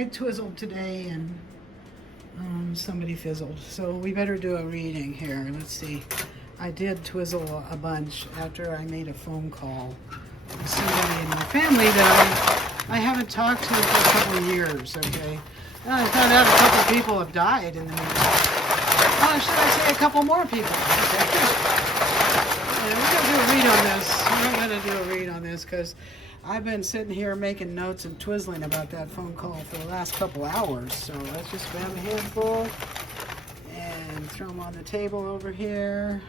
I twizzled today and somebody fizzled. So we better do a reading here. Let's see. I did twizzle a bunch after I made a phone call to somebody in my family that I haven't talked to for a couple of years, okay? And I found out a couple of people have died in the meantime. Oh, should I say a couple more people? Okay. Yeah, we're going to do a read on this. We're going to do a read on this because I've been sitting here making notes and twizzling about that phone call for the last couple hours. So let's just grab a handful and throw them on the table over here.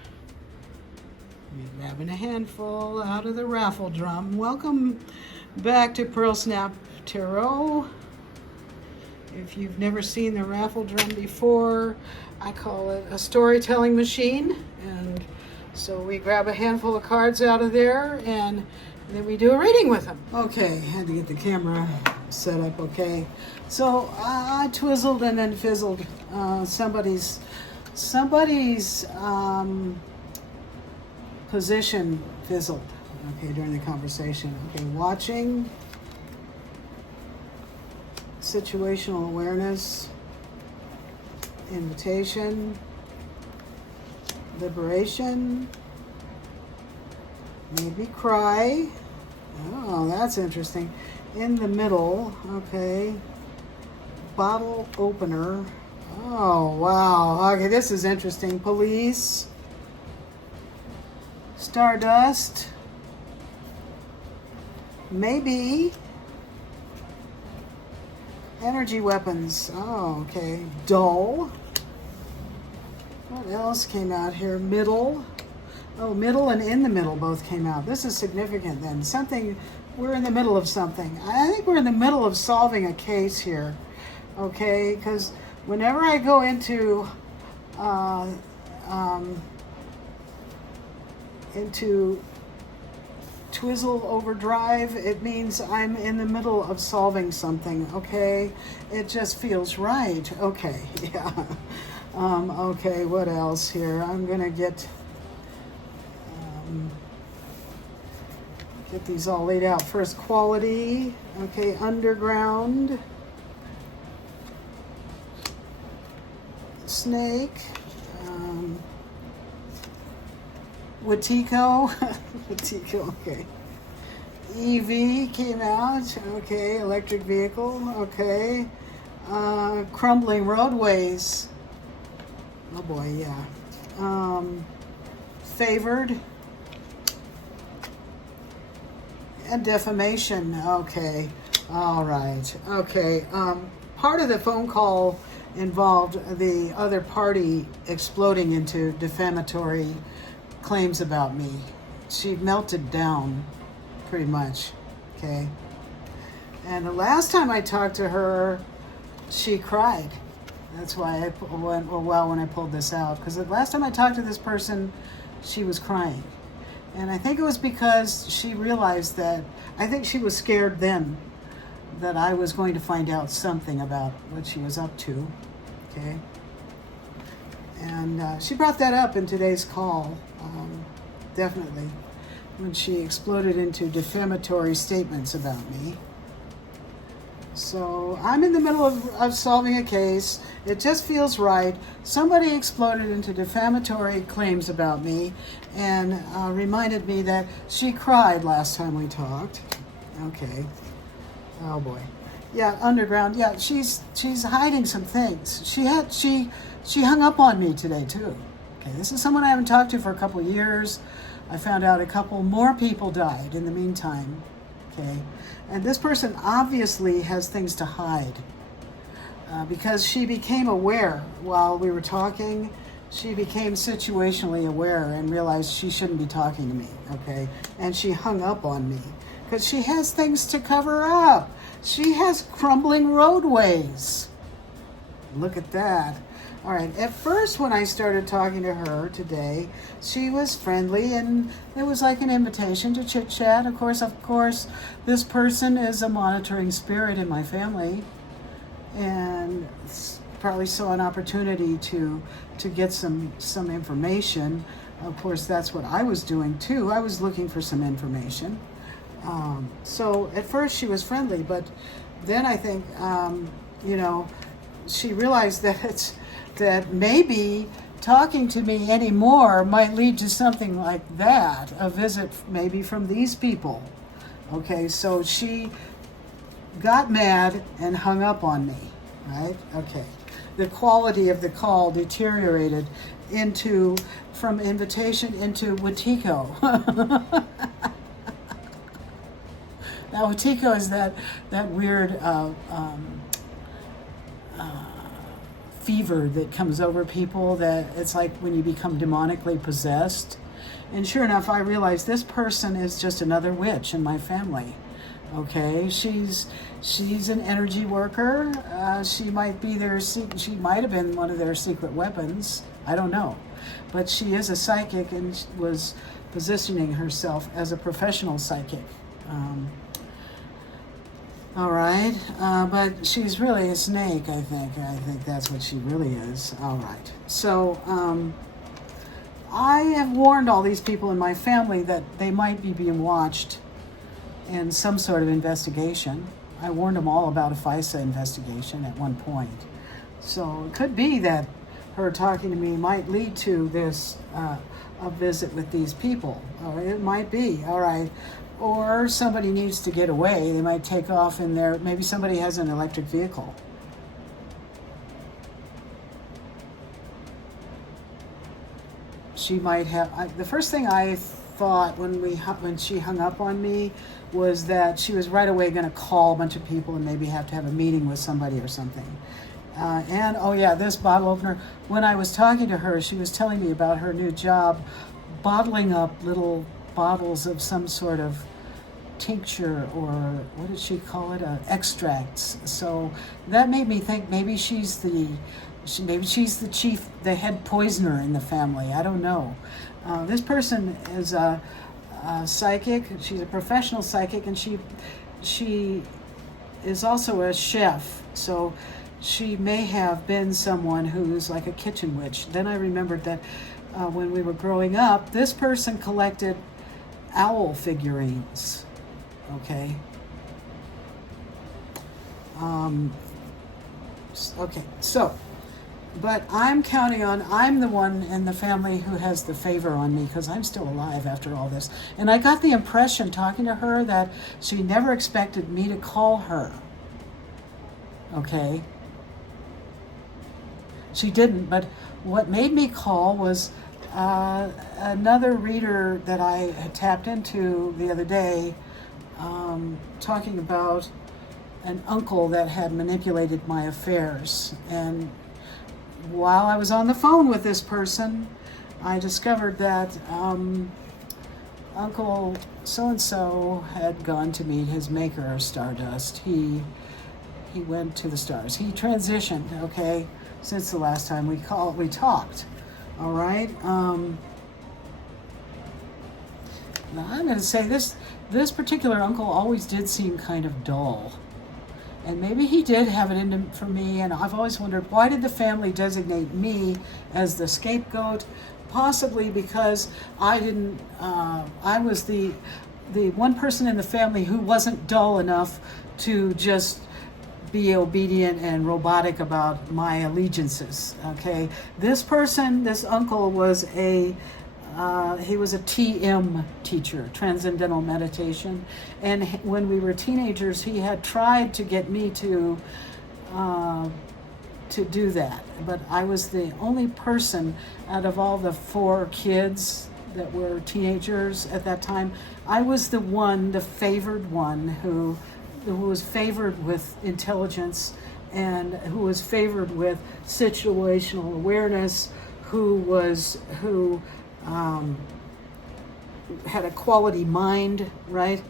We're grabbing a handful out of the raffle drum. Welcome back to Pearl Snap Tarot. If you've never seen the raffle drum before, I call it a storytelling machine. And so we grab a handful of cards out of there and then we do a reading with them. Okay, had to get the camera set up, okay. So I twizzled and then fizzled somebody's position fizzled, okay, during the conversation. Okay, watching, situational awareness, invitation, liberation, maybe cry. Oh, that's interesting. In the middle, okay. Bottle opener. Oh, wow. Okay, this is interesting. Police. Stardust. Maybe. Energy weapons. Oh, okay. Dull. What else came out here? Middle. Oh, middle and in the middle both came out. This is significant then. Something, we're in the middle of something. I think we're in the middle of solving a case here. Okay, because whenever I go into twizzle overdrive, it means I'm in the middle of solving something, okay? It just feels right. Okay, yeah. Okay, what else here? I'm gonna get these all laid out. First, quality, okay, underground, snake, Watiko, Watiko, okay. EV came out, okay, electric vehicle, okay. Crumbling roadways, oh boy, yeah. Favored, and defamation, okay, all right, okay. Part of the phone call involved the other party exploding into defamatory claims about me. She melted down, pretty much, okay? And the last time I talked to her, she cried. That's why I went well when I pulled this out, because the last time I talked to this person, she was crying. And I think it was because she realized that, I think she was scared then that I was going to find out something about what she was up to, okay? And she brought that up in today's call, definitely, when she exploded into defamatory statements about me. So I'm in the middle of solving a case. It just feels right. Somebody exploded into defamatory claims about me and reminded me that she cried last time we talked. Okay. Oh boy. Yeah, underground. Yeah, she's hiding some things. She hung up on me today too. Okay, this is someone I haven't talked to for a couple of years. I found out a couple more people died in the meantime. Okay, and this person obviously has things to hide because she became aware while we were talking. She became situationally aware and realized she shouldn't be talking to me. Okay, and she hung up on me because she has things to cover up. She has crumbling roadways. Look at that. All right, at first when I started talking to her today, she was friendly and it was like an invitation to chit chat. Of course, this person is a monitoring spirit in my family and probably saw an opportunity to get some information. Of course, that's what I was doing too. I was looking for some information. So at first she was friendly, but then I think, you know, she realized that that maybe talking to me anymore might lead to something like that, a visit maybe from these people. Okay, so she got mad and hung up on me, right? Okay. The quality of the call deteriorated from invitation into OTTO. Now, OTTO is that weird fever that comes over people, that it's like when you become demonically possessed. And sure enough, I realized this person is just another witch in my family. Okay, she's an energy worker. She might be she might have been one of their secret weapons. I don't know, but she is a psychic and was positioning herself as a professional psychic. All right, but she's really a snake. I think that's what she really is. All right, so I have warned all these people in my family that they might be being watched in some sort of investigation. I warned them all about a FISA investigation at one point. So it could be that her talking to me might lead to this, a visit with these people. Or it might be, all right. Or somebody needs to get away. They might take off in their, maybe somebody has an electric vehicle. She might have, the first thing I thought when she hung up on me was that she was right away going to call a bunch of people and maybe have to have a meeting with somebody or something. And oh yeah, this bottle opener. When I was talking to her, she was telling me about her new job, bottling up little bottles of some sort of tincture, or what did she call it? Extracts. So that made me think maybe she's the chief, the head poisoner in the family. I don't know. This person is a psychic. She's a professional psychic, and she is also a chef. So she may have been someone who's like a kitchen witch. Then I remembered that when we were growing up, this person collected owl figurines. Okay. Okay. So. But I'm counting on, I'm the one in the family who has the favor on me because I'm still alive after all this. And I got the impression talking to her that she never expected me to call her. Okay? She didn't, but what made me call was another reader that I had tapped into the other day, talking about an uncle that had manipulated my affairs. And while I was on the phone with this person, I discovered that Uncle so-and-so had gone to meet his maker, Stardust. He went to the stars. He transitioned, okay, since the last time we talked. All right. Now I'm going to say this particular uncle always did seem kind of dull. And maybe he did have it in him for me, and I've always wondered, why did the family designate me as the scapegoat? Possibly because I was the one person in the family who wasn't dull enough to just be obedient and robotic about my allegiances, okay? This uncle was he was a TM teacher, Transcendental Meditation, and when we were teenagers, he had tried to get me to do that, but I was the only person out of all the 4 kids that were teenagers at that time. I was the favored one who was favored with intelligence and who was favored with situational awareness, who had a quality mind, right?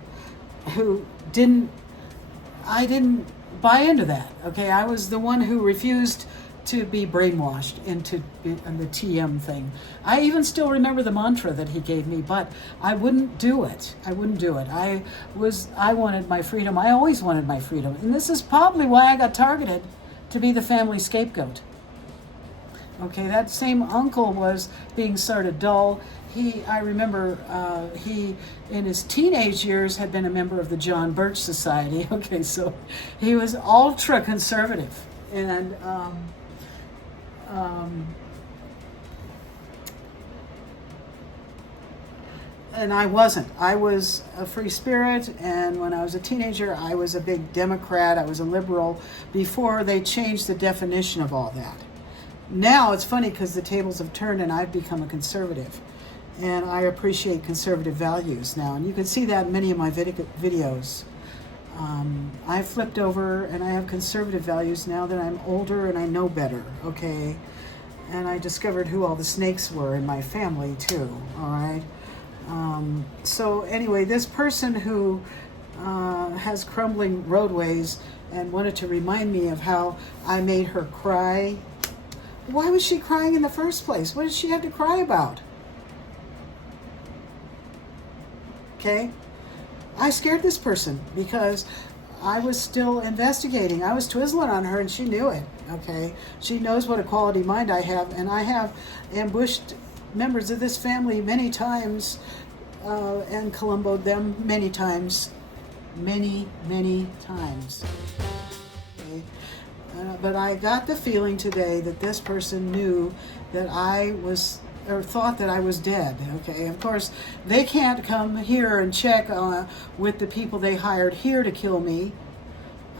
I didn't buy into that, okay? I was the one who refused to be brainwashed into the TM thing. I even still remember the mantra that he gave me, but I wouldn't do it. I wanted my freedom. I always wanted my freedom. And this is probably why I got targeted to be the family scapegoat. Okay, that same uncle was being sort of dull. I remember, he, in his teenage years, had been a member of the John Birch Society. Okay, so he was ultra conservative. And and I wasn't. I was a free spirit, and when I was a teenager, I was a big Democrat. I was a liberal before they changed the definition of all that. Now it's funny because the tables have turned and I've become a conservative. And I appreciate conservative values now. And you can see that in many of my videos. I've flipped over and I have conservative values now that I'm older and I know better, okay? And I discovered who all the snakes were in my family too, all right? So anyway, this person who has crumbling roadways and wanted to remind me of how I made her cry. Why was she crying in the first place? What did she have to cry about? Okay? I scared this person because I was still investigating. I was twizzling on her and she knew it, okay? She knows what a quality mind I have, and I have ambushed members of this family many times and Columboed them many times. Many times. Okay? But I got the feeling today that this person knew that I was, or thought that I was dead. Okay, of course, they can't come here and check with the people they hired here to kill me,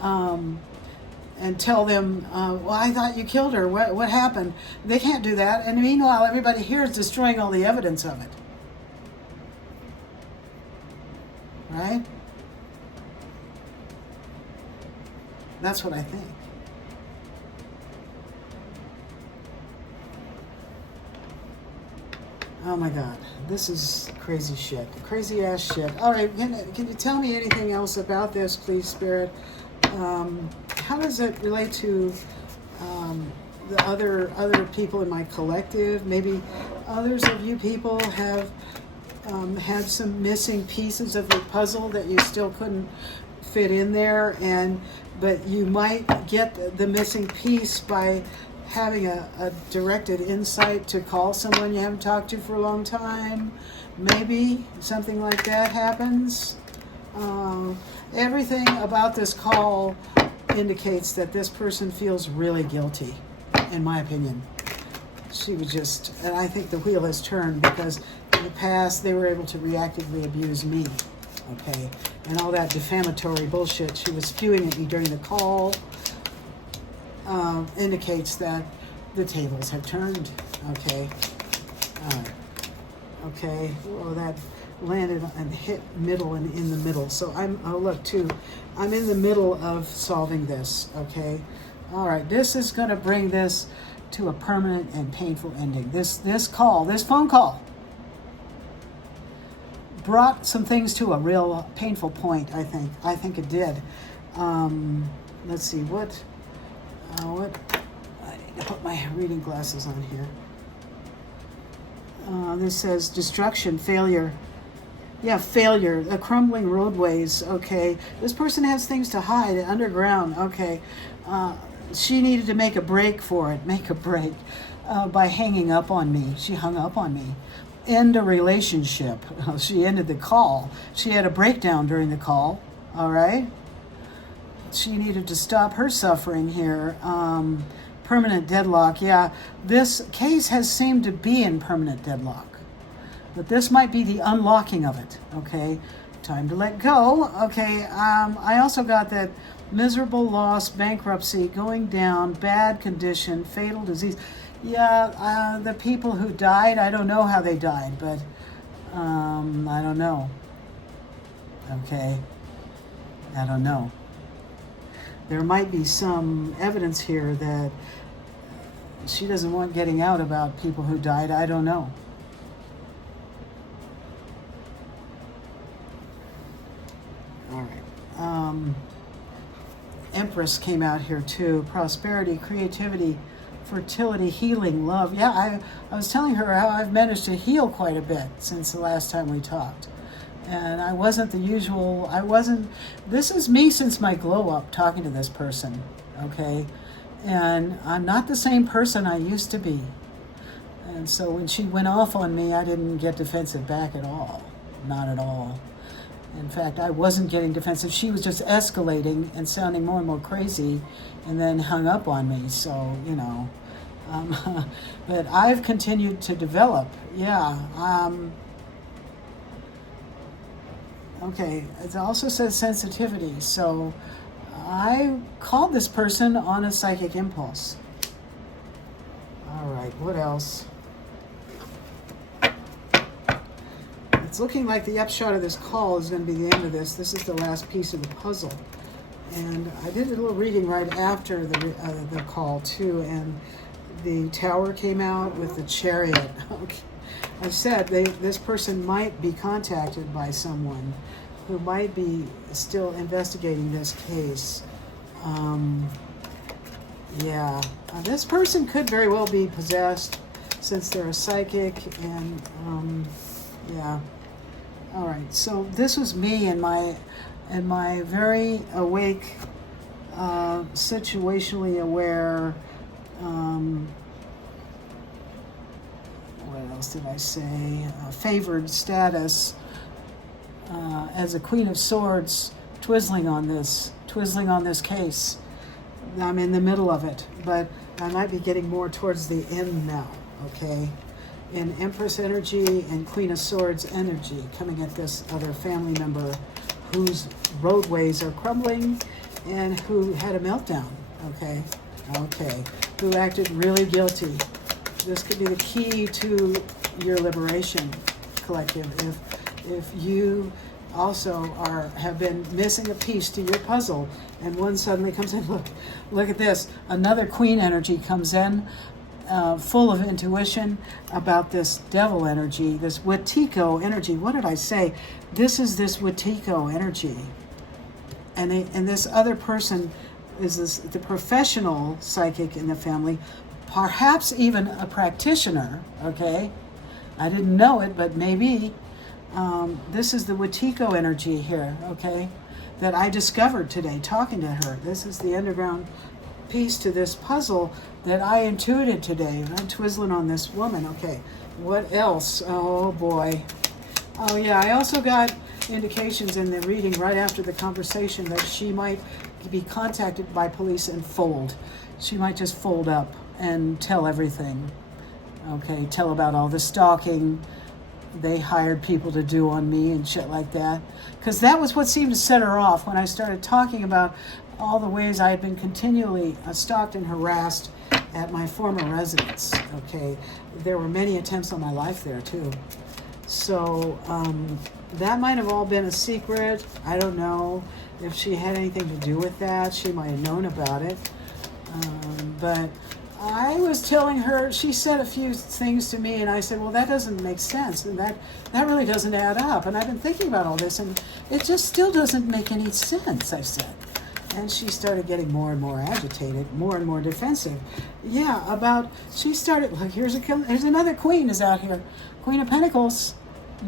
and tell them, well, I thought you killed her. What happened? They can't do that. And meanwhile, everybody here is destroying all the evidence of it. Right? That's what I think. Oh my God, this is crazy shit, crazy ass shit. All right, can you tell me anything else about this, please, Spirit? How does it relate to the other people in my collective? Maybe others of you people have had some missing pieces of the puzzle that you still couldn't fit in there, but you might get the missing piece by having a directed insight to call someone you haven't talked to for a long time. Maybe something like that happens. Everything about this call indicates that this person feels really guilty, in my opinion. She was just, and I think the wheel has turned because in the past they were able to reactively abuse me, okay? And all that defamatory bullshit she was spewing at me during the call indicates that the tables have turned, okay? Okay, well, that landed and hit middle and in the middle. So I'm in the middle of solving this, okay? All right, this is gonna bring this to a permanent and painful ending. This phone call brought some things to a real painful point, I think. I think it did. Let's see, what, I need to put my reading glasses on here. This says destruction, failure. Yeah, failure, crumbling roadways, okay. This person has things to hide underground, okay. She needed to make a break by hanging up on me. She hung up on me. End a relationship. She ended the call. She had a breakdown during the call, all right? She needed to stop her suffering here. Permanent deadlock, yeah. This case has seemed to be in permanent deadlock. But this might be the unlocking of it, okay? Time to let go, okay? I also got that miserable loss, bankruptcy, going down, bad condition, fatal disease. Yeah, the people who died, I don't know how they died, but I don't know. Okay? I don't know. There might be some evidence here that she doesn't want getting out about people who died. I don't know. All right. Empress came out here too. Prosperity, creativity, fertility, healing, love. Yeah, I was telling her how I've managed to heal quite a bit since the last time we talked. And I wasn't the usual, this is me since my glow up talking to this person, okay? And I'm not the same person I used to be. And so when she went off on me, I didn't get defensive back at all. Not at all. In fact, I wasn't getting defensive. She was just escalating and sounding more and more crazy, and then hung up on me. So, you know. But I've continued to develop. Yeah. Okay. It also says sensitivity. So I called this person on a psychic impulse. All right. What else? It's looking like the upshot of this call is going to be the end of this. This is the last piece of the puzzle. And I did a little reading right after the call, too, and the tower came out with the chariot. Okay. I said this person might be contacted by someone who might be still investigating this case. This person could very well be possessed since they're a psychic, and yeah. All right, so this was me in my very awake, situationally aware, what else did I say? Favored status as a Queen of Swords, twizzling on this case. I'm in the middle of it, but I might be getting more towards the end now, okay? In Empress energy and Queen of Swords energy, coming at this other family member whose roadways are crumbling and who had a meltdown, okay, who acted really guilty. This could be the key to your liberation, collective. If you also have been missing a piece to your puzzle, and one suddenly comes in, look at this, another Queen energy comes in, full of intuition about this devil energy, this Wetiko energy. What did I say? This is this Wetiko energy. And this other person is the professional psychic in the family, perhaps even a practitioner, okay? I didn't know it, but maybe. This is the Wetiko energy here, okay, that I discovered today talking to her. This is the underground piece to this puzzle that I intuited today. I'm twizzling on this woman. Okay, what else? Oh boy. Oh yeah, I also got indications in the reading right after the conversation that she might be contacted by police and fold. She might just fold up and tell everything. Okay, tell about all the stalking they hired people to do on me and shit like that. Because that was what seemed to set her off when I started talking about all the ways I had been continually stalked and harassed at my former residence. Okay, there were many attempts on my life there too. So that might have all been a secret. I don't know if she had anything to do with that. She might have known about it. But I was telling her, she said a few things to me, and I said, well, that doesn't make sense, and that really doesn't add up. And I've been thinking about all this, and it just still doesn't make any sense, I said. And she started getting more and more agitated, more and more defensive. Yeah, she started, look, here's another queen is out here. Queen of Pentacles,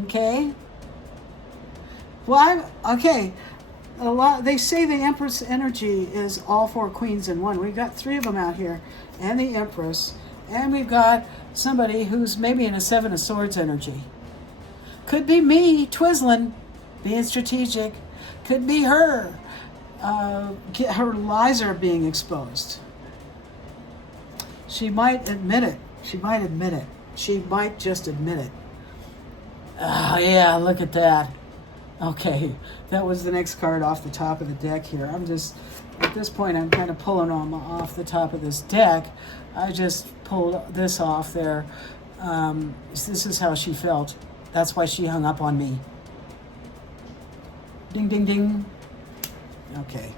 okay? Well, okay. They say the Empress energy is all four queens in one. We've got three of them out here, and the Empress, and we've got somebody who's maybe in a Seven of Swords energy. Could be me, twizzling, being strategic. Could be her. Her lies are being exposed. She might admit it. She might just admit it. Oh, yeah, look at that. Okay, that was the next card off the top of the deck here. At this point, I'm kind of pulling them off the top of this deck. I just pulled this off there. This is how she felt. That's why she hung up on me. Ding, ding, ding. Okay.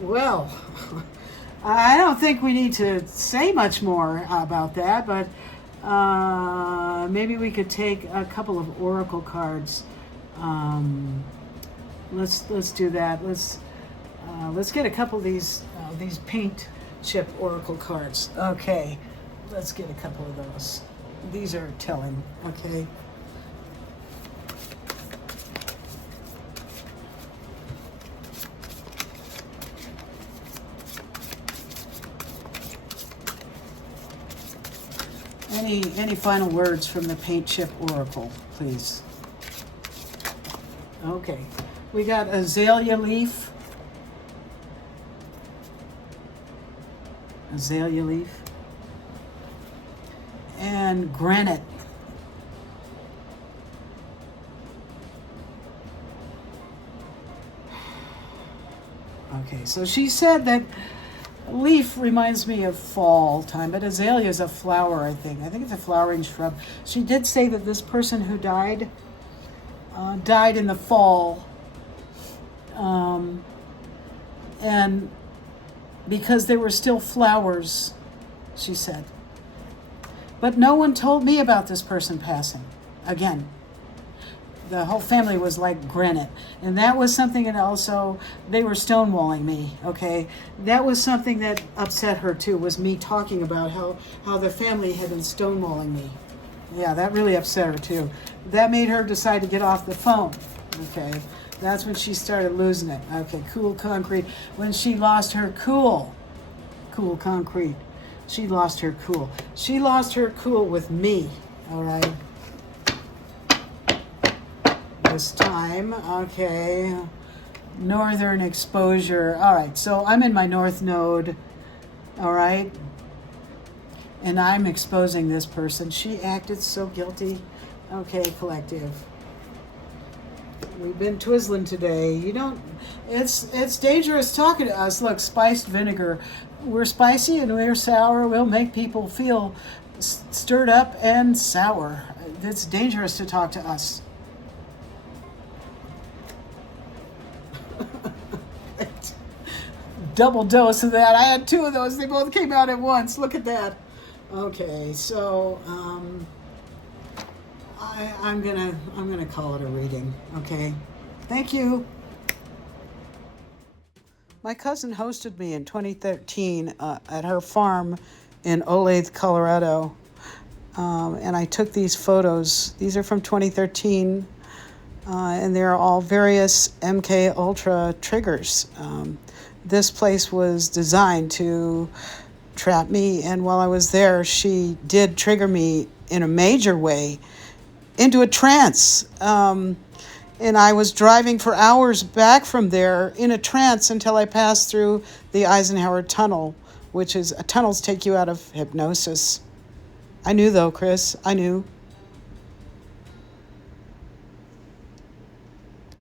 Well, I don't think we need to say much more about that, but maybe we could take a couple of oracle cards. Let's do that. Let's get a couple of these paint chip oracle cards. Okay, let's get a couple of those. These are telling. Okay. Any final words from the paint chip oracle, please? Okay, we got azalea leaf. Azalea leaf. And granite. Okay, so she said that leaf reminds me of fall time, but azalea is a flower, I think. I think it's a flowering shrub. She did say that this person who died died in the fall. And because there were still flowers, she said. But no one told me about this person passing. Again, the whole family was like granite. And that was something, and also they were stonewalling me, okay? That was something that upset her too, was me talking about how the family had been stonewalling me. Yeah, that really upset her too. That made her decide to get off the phone, okay? That's when she started losing it. Okay, cool concrete. When she lost her cool concrete. She lost her cool. She lost her cool with me, all right? This time, okay. Northern exposure. All right, so I'm in my north node, all right? And I'm exposing this person. She acted so guilty. Okay, collective. We've been twizzling today. You don't, it's dangerous talking to us. Look, spiced vinegar. We're spicy and we're sour. We'll make people feel stirred up and sour. It's dangerous to talk to us. Double dose of that. I had 2 of those. They both came out at once. Look at that. Okay, so I'm gonna call it a reading. Okay, thank you. My cousin hosted me in 2013 at her farm in Olathe, Colorado, and I took these photos. These are from 2013, and they're all various MK Ultra triggers. This place was designed to trap me, and while I was there, she did trigger me in a major way into a trance. And I was driving for hours back from there in a trance until I passed through the Eisenhower tunnel, which is tunnels take you out of hypnosis. I knew though, Chris, I knew.